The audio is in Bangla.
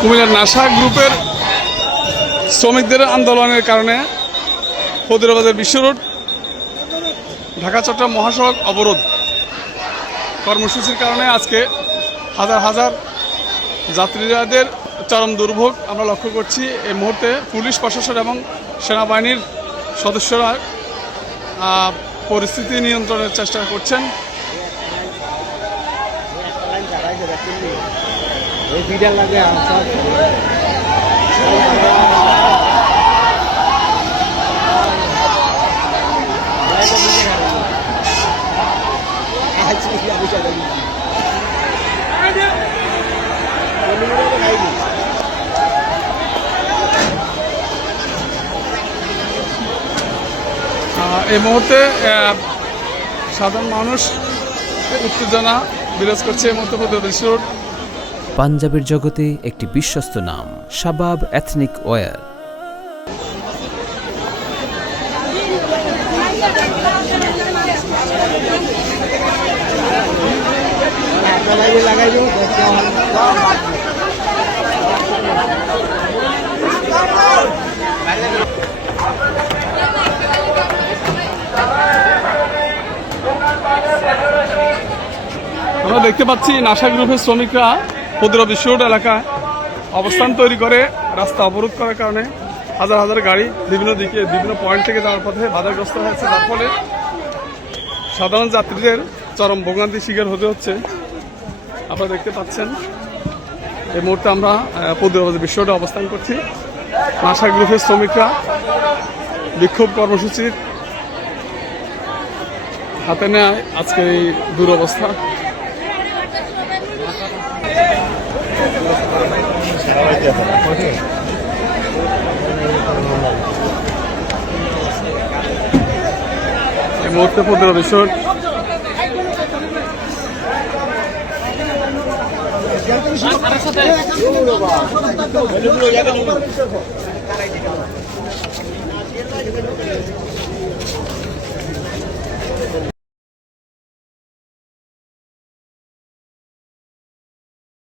কুমিল্লার নাসা গ্রুপের শ্রমিকদের আন্দোলনের কারণে ফতুল্লাবাজার বিশ্ব রোড ঢাকা চট্টগ্রাম মহাসড়ক অবরোধ কর্মসূচির কারণে আজকে হাজার হাজার যাত্রীদের চরম দুর্ভোগ আমরা লক্ষ্য করছি। এই মুহূর্তে পুলিশ প্রশাসন এবং সেনাবাহিনীর সদস্যরা পরিস্থিতি নিয়ন্ত্রণের চেষ্টা করছেন। এই মুহূর্তে সাধারণ মানুষ উত্তেজনা বিরাজ করছে। এই মুহূর্তে ফতুল্লাবাজার পাঞ্জাবের জগতে একটি বিশ্বস্ত নাম শাবাব এথনিক ওয়্যার। আমরা দেখতে পাচ্ছি নাসা গ্রুপের শ্রমিকরা ফতুল্লাবাজার বিশ্ব রোড এলাকায় অবস্থান তৈরি করে রাস্তা অবরোধ করার কারণে হাজার হাজার গাড়ি বিভিন্ন দিকে বিভিন্ন পয়েন্ট থেকে যাওয়ার পথে বাধাগ্রস্ত হয়েছে, যার ফলে সাধারণ যাত্রীদের চরম ভোগান্তির শিকার হতে হচ্ছে। আপনারা দেখতে পাচ্ছেন এই মুহূর্তে আমরা ফতুল্লাবাজার বিশ্ব রোডে অবস্থান করছি। নাসা গ্রুপের শ্রমিকরা বিক্ষোভ কর্মসূচির হাতে নেয় আজকে এই দুরবস্থা। এই মুহূর্তে ফতুল্লাবাজার বিশ্ব রোড